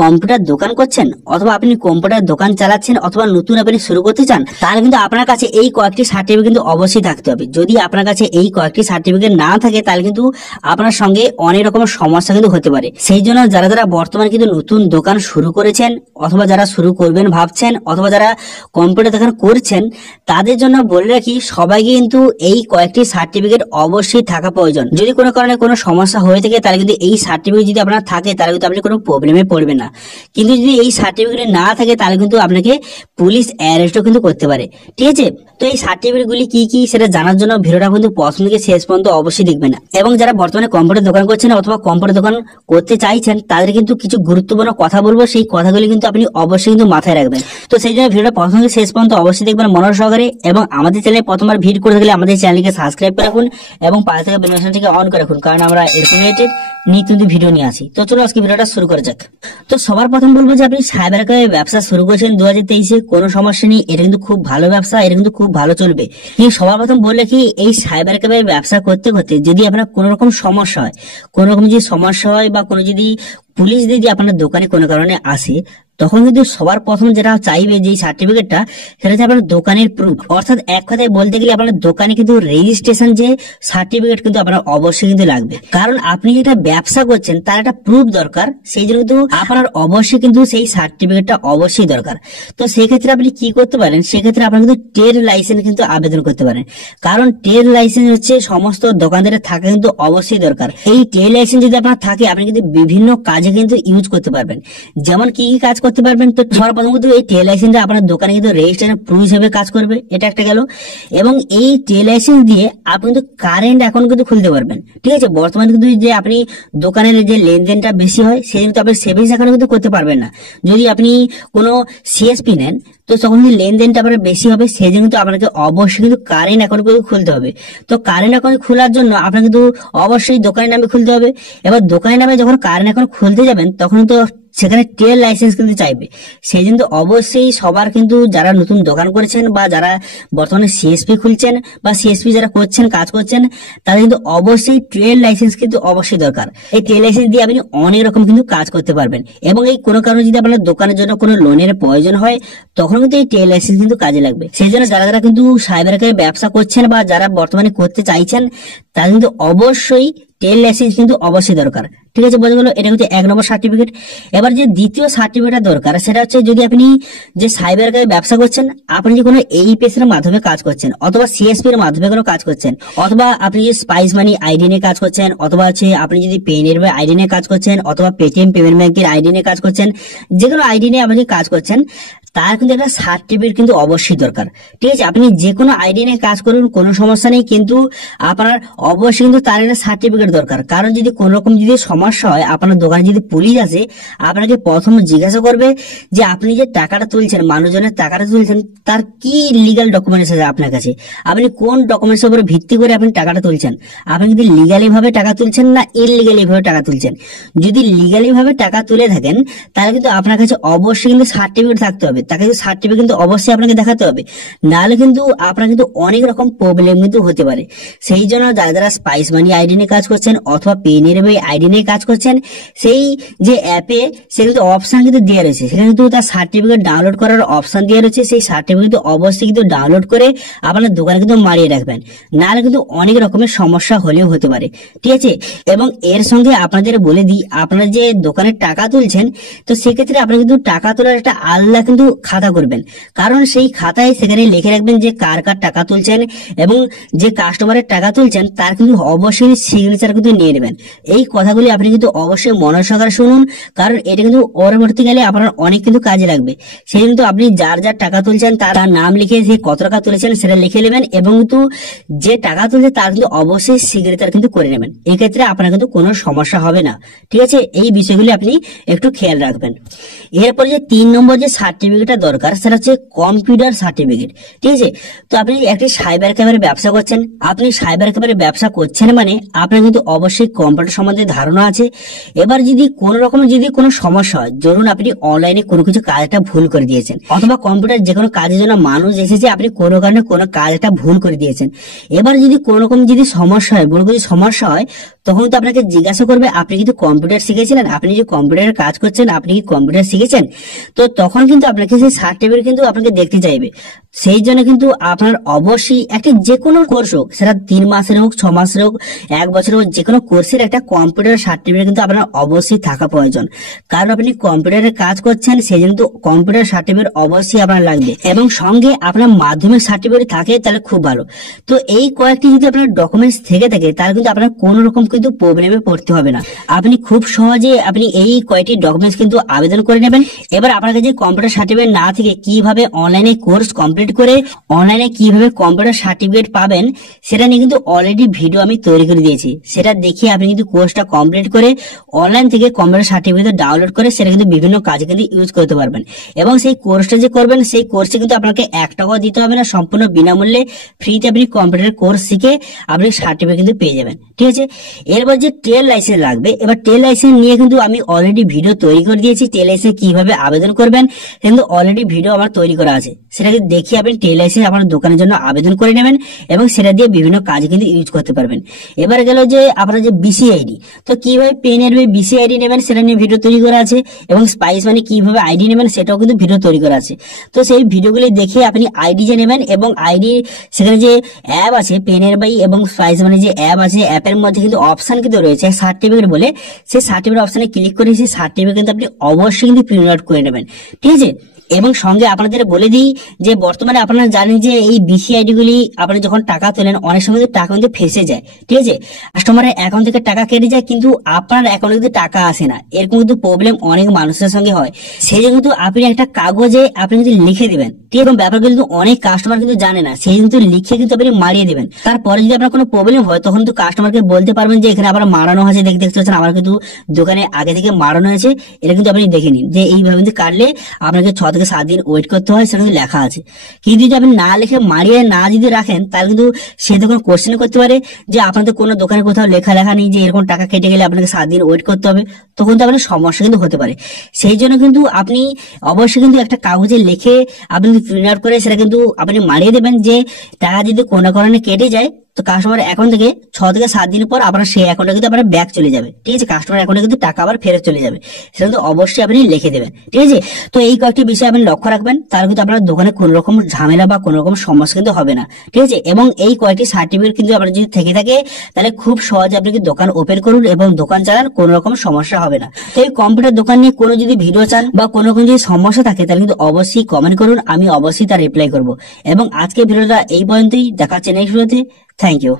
Computer দোকান করছেন অথবা আপনি কম্পিউটার দোকান চালাচ্ছেন অথবা নতুন আপনি শুরু করতে চান, তাহলে কিন্তু আপনার কাছে এই কয়েকটি সার্টিফিকেট কিন্তু অবশ্যই থাকতে হবে। যদি আপনার কাছে এই কয়েকটি সার্টিফিকেট না থাকে তাহলে কিন্তু আপনার সঙ্গে অনেক রকমের সমস্যা কিন্তু হতে পারে। সেই জন্য যারা যারা বর্তমানে কিন্তু নতুন দোকান শুরু করেছেন অথবা যারা শুরু করবেন ভাবছেন অথবা যারা কম্পিউটার দোকান করছেন, তাদের জন্য বলে রাখি সবাইকে কিন্তু এই কয়েকটি সার্টিফিকেট অবশ্যই থাকা প্রয়োজন। যদি কোনো কারণে কোনো সমস্যা হয়ে থাকে তাহলে কিন্তু এই সার্টিফিকেট যদি আপনার থাকে তাহলে কিন্তু আপনি কোনো প্রবলেমে পড়বেন না। কিন্তু যদি এই সার্টিফিকেট না থাকে তাহলে কিন্তু আপনাকে পুলিশ অ্যারেস্টও কিন্তু করতে পারে। ঠিক আছে, তো এই সার্টিফিকেটগুলি কি কি সেটা জানার জন্য ভিডিওটা কিন্তু প্রথম থেকে শেষ পর্যন্ত অবশ্যই দেখবেন। এবং যারা বর্তমানে কম্পিউটার দোকান করছেন অথবা কম্পিউটার দোকান করতে চাইছেন তাদের কিন্তু কিছু গুরুত্বপূর্ণ কথা বলবো, সেই কথাগুলি কিন্তু আপনি অবশ্যই কিন্তু মাথায় রাখবেন। তো সেই জন্য ভিডিওটা প্রথম থেকে শেষ পর্যন্ত অবশ্যই দেখবেন মনোযোগ সহকারে। এবং আমাদের চ্যানেলে প্রথমবার ভিডিও করে থাকলে আমাদের চ্যানেলকে সাবস্ক্রাইব করে রাখুন এবং পাশে থাকা বেল বাটনটিকে অন করে রাখুন, কারণ আমরা এরকম রিলেটেড নিত্য নতুন ভিডিও নিয়ে আসি। তো চলো আজকে ভিডিওটা শুরু করা যাক। তো সবার প্রথম বলবো যে আপনি সাইবার ক্রাইমে ব্যবসা শুরু করেছেন 2023-এ, কোনো সমস্যা নেই, এটা কিন্তু খুব ভালো ব্যবসা, এটা কিন্তু খুব ভালো চলবে। কিন্তু সবার প্রথম বললে কি এই সাইবার ক্রাইমে ব্যবসা করতে করতে যদি আপনার কোনো রকম সমস্যা হয়, কোনো রকম যদি সমস্যা হয় বা কোনো যদি পুলিশ যদি আপনার দোকানে কোনো কারণে আসে, তখন কিন্তু সবার প্রথম যেটা চাইবে যে সার্টিফিকেটটা, সেটা হচ্ছে আপনার দোকানের প্রুফ। অর্থাৎ এক কথায় বলতে গেলে আপনার দোকানে কিন্তু রেজিস্ট্রেশন যে সার্টিফিকেট কিন্তু আপনার অবশ্যই কিন্তু লাগবে। কারণ আপনি যেটা ব্যবসা করছেন তার একটা প্রুফ দরকার, সেই জন্য কিন্তু আপনার অবশ্যই কিন্তু সেই সার্টিফিকেটটা অবশ্যই দরকার। তো সেই ক্ষেত্রে আপনি কি করতে পারেন, সেক্ষেত্রে আপনার কিন্তু ট্রেড লাইসেন্স কিন্তু আবেদন করতে পারেন। কারণ ট্রেড লাইসেন্স হচ্ছে সমস্ত দোকানদারের থাকা কিন্তু অবশ্যই দরকার। এই ট্রেড লাইসেন্স যদি আপনার থাকে আপনি কিন্তু বিভিন্ন কাজে কিন্তু ইউজ করতে পারবেন। যেমন কি কি কাজ করতে পারবেন, তো সবার প্রথম কিন্তু এই ট্রেড লাইসেন্সটা আপনার দোকানে কিন্তু রেজিস্ট্রেশন প্রুফ হিসেবে কাজ করবে, এটা একটা গেল। এবং এই ট্রেড লাইসেন্স দিয়ে আপনি কিন্তু কারেন্ট অ্যাকাউন্ট কিন্তু খুলতে পারবেন। ঠিক আছে, বর্তমানে কিন্তু যে আপনি দোকানের যে লেনদেনটা বেশি হয় সেই কিন্তু আপনি সেভিংস অ্যাকাউন্ট কিন্তু করতে পারবেন না। যদি আপনি কোনো সিএসপি নেন তো তখন যদি লেনদেনটা আপনার বেশি হবে, সেই জন্য কিন্তু আপনাকে অবশ্যই কিন্তু কারেন্ট অ্যাকাউন্ট কিন্তু খুলতে হবে। তো কারেন্ট অ্যাকাউন্ট খোলার জন্য আপনাকে কিন্তু অবশ্যই দোকানের নামে খুলতে হবে। এবার দোকানের নামে যখন কারেন্ট অ্যাকাউন্ট খুলতে যাবেন তখন তো সেখানে ট্রেড লাইসেন্স কিন্তু চাইবে। সেই জন্য অবশ্যই সবার কিন্তু যারা নতুন দোকান করেছেন বা যারা বর্তমানে সিএসপি খুলছেন বা সিএসপি যারা করছেন কাজ করছেন, তাদের কিন্তু অবশ্যই ট্রেড লাইসেন্স কিন্তু অবশ্যই দরকার। এই ট্রেড লাইসেন্স দিয়ে আপনি অনেক রকম কিন্তু কাজ করতে পারবেন। এবং এই কোনো কারণে যদি আপনার দোকানের জন্য কোনো লোনের প্রয়োজন হয় তখন কিন্তু এই ট্রেড লাইসেন্স কিন্তু কাজে লাগবে। সেই জন্য যারা যারা কিন্তু সাইবার ক্রাইমে ব্যবসা করছেন বা যারা বর্তমানে করতে চাইছেন তাদের কিন্তু অবশ্যই ট্রেড লাইসেন্স কিন্তু অবশ্যই দরকার। ঠিক আছে, বোঝা গেল, এটা হচ্ছে 1 নম্বর সার্টিফিকেট। এবার যে দ্বিতীয় সার্টিফিকেট দরকার সেটা হচ্ছে যদি আপনি যে সাইবার ক্রাইমে ব্যবসা করছেন, আপনি যে কোনো এইপিএস এর মাধ্যমে কাজ করছেন অথবা সিএসপি এর মাধ্যমে কোনো কাজ করছেন, অথবা আপনি যে স্পাইস মানি আইডি নিয়ে কাজ করছেন, অথবা হচ্ছে আপনি যদি পেনের আইডি নিয়ে কাজ করছেন, অথবা পেটিএম পেমেন্ট ব্যাংকের আইডি নিয়ে কাজ করছেন, যে কোনো আইডি নিয়ে আপনি কাজ করছেন, তার কিন্তু একটা সার্টিফিকেট কিন্তু অবশ্যই দরকার। ঠিক আছে, আপনি যে কোনো আইডি নিয়ে কাজ করুন কোনো সমস্যা নেই, কিন্তু আপনার অবশ্যই কিন্তু তার একটা সার্টিফিকেট দরকার। কারণ যদি কোন রকম যদি সমস্যা হয়, আপনার দোকানে যদি পুলিশ আসে, আপনাকে প্রথম জিজ্ঞাসা করবে যে আপনি যে টাকাটা তুলছেন, মানুষজনের টাকাটা তুলছেন, তার কি লিগাল ডকুমেন্টস আছে আপনার কাছে, আপনি কোন ডকুমেন্টস এর উপর ভিত্তি করে আপনি টাকাটা তুলছেন, আপনি যদি লিগালি ভাবে টাকা তুলছেন না ইললিগালি ভাবে টাকা তুলছেন। যদি লিগালি ভাবে টাকা তুলে থাকেন তাহলে কিন্তু আপনার কাছে অবশ্যই কিন্তু সার্টিফিকেট থাকতে হবে, তাকে সার্টিফিকেট কিন্তু অবশ্যই আপনাকে দেখাতে হবে, নাহলে কিন্তু আপনার কিন্তু অনেক রকম প্রবলেম কিন্তু হতে পারে। সেই জন্য যারা যারা স্পাইস মানি আইডি নিয়ে কাজ করছেন অথবা পেনের আইডি নিয়ে কাজ করছেন, সেই যে অ্যাপে সে কিন্তু অপশন কিন্তু দেওয়া রয়েছে, সেখানে কিন্তু তার সার্টিফিকেট ডাউনলোড করার অপশন দেওয়া রয়েছে। সেই সার্টিফিকেট অবশ্যই কিন্তু ডাউনলোড করে আপনার দোকানে কিন্তু মারিয়ে রাখবেন, নাহলে কিন্তু অনেক রকমের সমস্যা হলেও হতে পারে। ঠিক আছে, এবং এর সঙ্গে আপনাদের বলে দিই, আপনারা যে দোকানে টাকা তুলছেন তো সেক্ষেত্রে আপনারা কিন্তু টাকা তোলার একটা আলাদা কিন্তু খাতা করবেন। কারণ সেই খাতায় সেখানে লিখে রাখবেন যে কার কার টাকা তুলছেন এবং যে কাস্টমারের টাকা তুলছেন তার কিন্তু অবশ্যই সিগনেচার কিন্তু নিয়ে নেবেন। এই কথাগুলি আপনি কিন্তু অবশ্যই মনোযোগ সহকারে শুনুন, কারণ এটা কিন্তু পরবর্তীকালে আপনার অনেক কিন্তু কাজে লাগবে। সেই কিন্তু আপনি যার যার টাকা তুলছেন তার নাম লিখে সে কত টাকা তুলেছেন সেটা লিখে নেবেন, এবং কিন্তু যে টাকা তুলছে তার কিন্তু অবশ্যই সিগনেচার কিন্তু করে নেবেন। এক্ষেত্রে আপনার কিন্তু কোনো সমস্যা হবে না। ঠিক আছে, এই বিষয়গুলি আপনি একটু খেয়াল রাখবেন। এরপরে যে 3 নম্বর যে সার্টিফিকেটটা দরকার সেটা হচ্ছে কম্পিউটার সার্টিফিকেট। ঠিক আছে, তো আপনি একটি সাইবার ক্যাফের ব্যবসা করছেন, আপনি সাইবার ক্যাফের ব্যবসা করছেন মানে আপনার কিন্তু অবশ্যই কম্পিউটার সম্বন্ধে ধারণা আছে। এবার যদি কোন রকম যদি কোনো সমস্যা হয়, ধরুন আপনি অনলাইনে কোনো কিছু কাজটা ভুল করে দিয়েছেন, অথবা কম্পিউটার যে কোনো কাজের জন্য মানুষ এসেছে, আপনি কোনো কারণে কোনো কাজটা ভুল করে দিয়েছেন, এবার যদি কোন রকম যদি সমস্যা হয়, বড় কিছু সমস্যা হয়, তখন তো আপনাকে জিজ্ঞাসা করবে আপনি কিন্তু কম্পিউটার শিখেছিলেন, আপনি যে কম্পিউটারের কাজ করছেন আপনি কি কম্পিউটার শিখেছেন। তো তখন কিন্তু আপনাকে সেই সার্টিফিকেট কিন্তু আপনাকে দেখতে চাইবে। সেই জন্য কিন্তু আপনার অবশ্যই একটা যে কোনো কোর্স হোক, সেটা 3 মাসের হোক, 6 মাসের হোক, 1 বছরের হোক, যে কোনো কোর্সের একটা কম্পিউটার সার্টিফিকেট কিন্তু আপনার অবশ্যই থাকা প্রয়োজন। কারণ আপনি কম্পিউটারে কাজ করছেন, সেই জন্য কম্পিউটার সার্টিফিকেট অবশ্যই আপনার লাগবে। এবং সঙ্গে আপনার মাধ্যমিক সার্টিফিকেট থাকে তাহলে খুব ভালো। তো এই কয়েকটি যদি আপনার ডকুমেন্টস থেকে থাকে তাহলে কিন্তু আপনার কোনো রকম কিন্তু প্রবলেমে পড়তে হবে না। আপনি খুব সহজে আপনি এই কয়েকটি ডকুমেন্টস কিন্তু আবেদন করে নেবেন। এবার আপনার কাছে কম্পিউটার সার্টিফিকেট না থেকে কিভাবে অনলাইনে কোর্স কমপ্লিট করে অনলাইনে কিভাবে কম্পিউটার সার্টিফিকেট পাবেন সেটা নিয়ে কিন্তু অলরেডি ভিডিও আমি তৈরি করে দিয়েছি। সেটা দেখে আপনি কিন্তু কোর্সটা কমপ্লিট করে অনলাইন থেকে কম্পিউটার সার্টিফিকেট ডাউনলোড করে সেটা কিন্তু বিভিন্ন কাজে কিন্তু ইউজ করতে পারবেন। এবং সেই কোর্সটা যে করবেন সেই কোর্সে কিন্তু আপনাকে 1 টাকাও দিতে হবে না, সম্পূর্ণ বিনামূল্যে ফ্রিতে আপনি কম্পিউটার কোর্স শিখে আপনি সার্টিফিকেট কিন্তু পেয়ে যাবেন। ঠিক আছে, এরপর যে ট্রেড লাইসেন্স লাগবে। এবার ট্রেড লাইসেন্স নিয়ে কিন্তু আমি অলরেডি ভিডিও তৈরি করে দিয়েছি। ট্রেড লাইসেন্স কিভাবে আবেদন করবেন কিন্তু অলরেডি ভিডিও আমার তৈরি করা আছে, সেটাকে দেখে আপনি ট্রেড লাইসেন্স আপনার দোকানের জন্য আবেদন করে নেবেন এবং সেটা দিয়ে বিভিন্ন কাজে কিন্তু ইউজ করতে পারবেন। এবার গেল যে আপনার যে বিসিআইডি, তো কিভাবে পেনের বিসিআইডি নেবেন সেটা নিয়ে ভিডিও তৈরি করা আছে, এবং স্পাইস মানে কিভাবে আইডি নেবেন সেটাও কিন্তু ভিডিও তৈরি করা আছে। তো সেই ভিডিওগুলি দেখে আপনি আইডি যে নেবেন এবং আইডি সেখানে যে অ্যাপ আছে পেনের এবং স্পাইস মানে যে অ্যাপ আছে, অ্যাপের মধ্যে কিন্তু অপশন কিন্তু রয়েছে সার্টিফিকেট বলে, সেই সার্টিফিকেট অপশনে ক্লিক করে সেই সার্টিফিকেট কিন্তু আপনি অবশ্যই কিন্তু প্রিন্ট আউট করে নেবেন। ঠিক আছে, এবং সঙ্গে আপনাদের বলে দিই যে বর্তমানে আপনারা জানেন যে এই বিসিআইডি গুলি আপনি যখন টাকা তোলেন অনেক সময় টাকা কিন্তু ফেসে যায়। ঠিক আছে, কাস্টমারের অ্যাকাউন্ট থেকে টাকা কেটে যায় কিন্তু আপনার অ্যাকাউন্টে কিন্তু টাকা আসে না। এরকম কিন্তু প্রবলেম অনেক মানুষের সঙ্গে হয়। সেই জন্য কিন্তু আপনি একটা কাগজে আপনি কিন্তু লিখে দিবেন। ঠিক এবং ব্যাপারগুলো কিন্তু অনেক কাস্টমার কিন্তু জানে না, সেই কিন্তু লিখে কিন্তু আপনি মারিয়ে দিবেন। তারপরে যদি আপনার কোনো প্রবলেম হয় তখন কিন্তু কাস্টমারকে বলতে পারবেন যে এখানে আবার মারানো হয়েছে, দেখতে পাচ্ছেন আমার কিন্তু দোকানে আগে থেকে মারানো হয়েছে, এটা কিন্তু আপনি দেখে নিন যে এইভাবে কিন্তু কাটলে আপনাকে 6 থেকে 7 দিন ওয়েট করতে হয়, সেটা কিন্তু লেখা আছে। কিন্তু যদি আপনি না লিখে মারিয়ে না যদি রাখেন তাহলে কিন্তু সে তখন কোশ্চেন করতে পারে যে আপনাদের কোনো দোকানে কোথাও লেখা নেই যে এরকম টাকা কেটে গেলে আপনাকে 7 দিন ওয়েট করতে হবে, তখন তো আপনার সমস্যা কিন্তু হতে পারে। সেই জন্য কিন্তু আপনি অবশ্যই কিন্তু একটা কাগজে লিখে আপনি প্রিন্ট আউট করে সেটা কিন্তু আপনি মারিয়ে দেবেন যে টাকা যদি কোনো কারণে কেটে যায় তো কাস্টমার অ্যাকাউন্ট থেকে 6 থেকে 7 দিন পর আপনার সেই অ্যাকাউন্টে কিন্তু আপনার ব্যাক চলে যাবে। ঠিক আছে, কাস্টমার অ্যাকাউন্টে কিন্তু টাকা আবার ফেরত চলে যাবে, সেটা কিন্তু অবশ্যই আপনি লিখে দেবেন। ঠিক আছে, তো এই কয়েকটি বিষয় আপনি লক্ষ্য রাখবেন, তাহলে কিন্তু আপনার দোকানে কোনো রকম ঝামেলা বা কোনো রকম সমস্যা কিন্তু হবে না। ঠিক আছে, এবং এই কয়েকটি সার্টিফিকেট কিন্তু আপনার যদি থেকে থাকে তাহলে খুব সহজে আপনি কিন্তু দোকান ওপেন করুন এবং দোকান চালান, কোনো রকম সমস্যা হবে না। তো এই কম্পিউটার দোকান নিয়ে কোনো যদি ভিডিও চান বা কোনো রকম যদি সমস্যা থাকে তাহলে কিন্তু অবশ্যই কমেন্ট করুন, আমি অবশ্যই তার রিপ্লাই করবো। এবং আজকে ভিডিওটা এই পর্যন্তই, দেখাচ্ছে নেক্সট ভিডিওতে। Thank you.